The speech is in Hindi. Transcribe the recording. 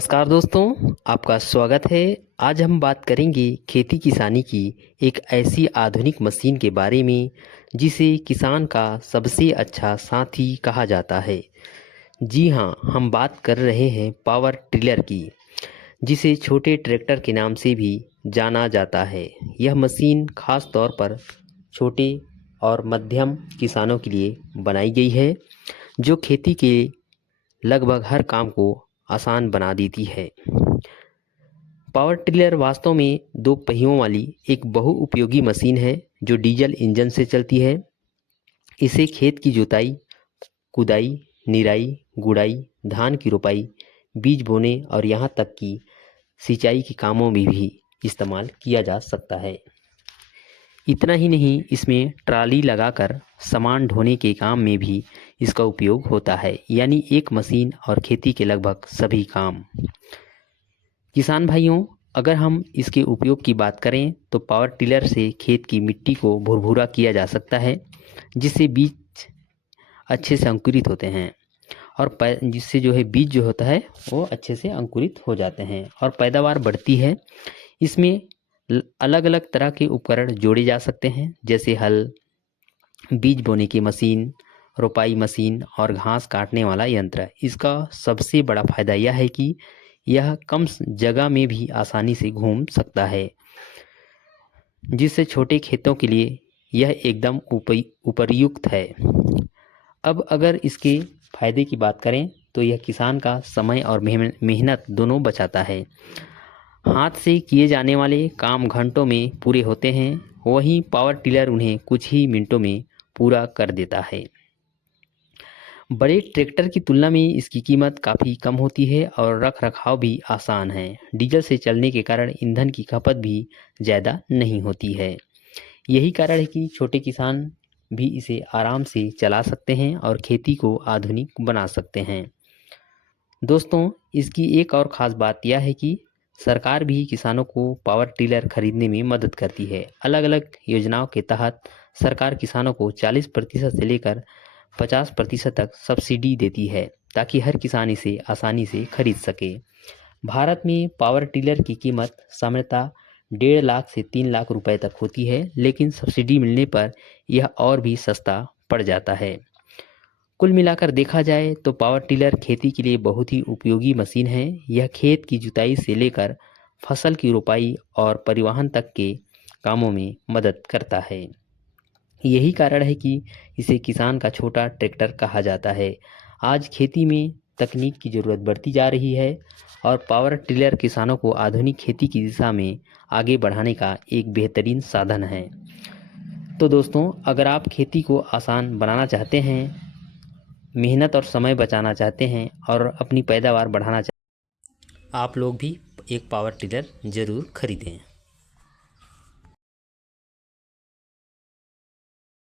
नमस्कार दोस्तों, आपका स्वागत है। आज हम बात करेंगे खेती किसानी की एक ऐसी आधुनिक मशीन के बारे में जिसे किसान का सबसे अच्छा साथी कहा जाता है। जी हाँ, हम बात कर रहे हैं पावर टिलर की, जिसे छोटे ट्रैक्टर के नाम से भी जाना जाता है। यह मशीन खास तौर पर छोटे और मध्यम किसानों के लिए बनाई गई है, जो खेती के लगभग हर काम को आसान बना देती है। पावर टिलर वास्तव में दो पहियों वाली एक बहुउपयोगी मशीन है जो डीजल इंजन से चलती है। इसे खेत की जुताई, कुदाई, निराई, गुड़ाई, धान की रोपाई, बीज बोने और यहाँ तक कि सिंचाई के कामों में भी इस्तेमाल किया जा सकता है। इतना ही नहीं, इसमें ट्राली लगाकर सामान ढोने के काम में भी इसका उपयोग होता है। यानी एक मशीन और खेती के लगभग सभी काम। किसान भाइयों, अगर हम इसके उपयोग की बात करें तो पावर टिलर से खेत की मिट्टी को भुरभुरा किया जा सकता है, जिससे बीज अच्छे से अंकुरित होते हैं और जिससे जो है बीज जो होता है वो अच्छे से अंकुरित हो जाते हैं और पैदावार बढ़ती है। इसमें अलग अलग तरह के उपकरण जोड़े जा सकते हैं, जैसे हल, बीज बोने की मशीन, रोपाई मशीन और घास काटने वाला यंत्र। इसका सबसे बड़ा फायदा यह है कि यह कम जगह में भी आसानी से घूम सकता है, जिससे छोटे खेतों के लिए यह एकदम उपयुक्त है। अब अगर इसके फायदे की बात करें तो यह किसान का समय और मेहनत दोनों बचाता है। हाथ से किए जाने वाले काम घंटों में पूरे होते हैं, वहीं पावर टिलर उन्हें कुछ ही मिनटों में पूरा कर देता है। बड़े ट्रैक्टर की तुलना में इसकी कीमत काफ़ी कम होती है और रख रखाव भी आसान है। डीजल से चलने के कारण ईंधन की खपत भी ज़्यादा नहीं होती है। यही कारण है कि छोटे किसान भी इसे आराम से चला सकते हैं और खेती को आधुनिक बना सकते हैं। दोस्तों, इसकी एक और ख़ास बात यह है कि सरकार भी किसानों को पावर टिलर खरीदने में मदद करती है। अलग अलग योजनाओं के तहत सरकार किसानों को 40% से लेकर 50% तक सब्सिडी देती है, ताकि हर किसान इसे आसानी से खरीद सके। भारत में पावर टिलर की कीमत सामान्यतः 1.5 लाख से 3 लाख रुपए तक होती है, लेकिन सब्सिडी मिलने पर यह और भी सस्ता पड़ जाता है। कुल मिलाकर देखा जाए तो पावर टिलर खेती के लिए बहुत ही उपयोगी मशीन है। यह खेत की जुताई से लेकर फसल की रोपाई और परिवहन तक के कामों में मदद करता है। यही कारण है कि इसे किसान का छोटा ट्रैक्टर कहा जाता है। आज खेती में तकनीक की ज़रूरत बढ़ती जा रही है और पावर टिलर किसानों को आधुनिक खेती की दिशा में आगे बढ़ाने का एक बेहतरीन साधन है। तो दोस्तों, अगर आप खेती को आसान बनाना चाहते हैं, मेहनत और समय बचाना चाहते हैं और अपनी पैदावार बढ़ाना चाहते हैं, आप लोग भी एक पावर टिलर ज़रूर खरीदें।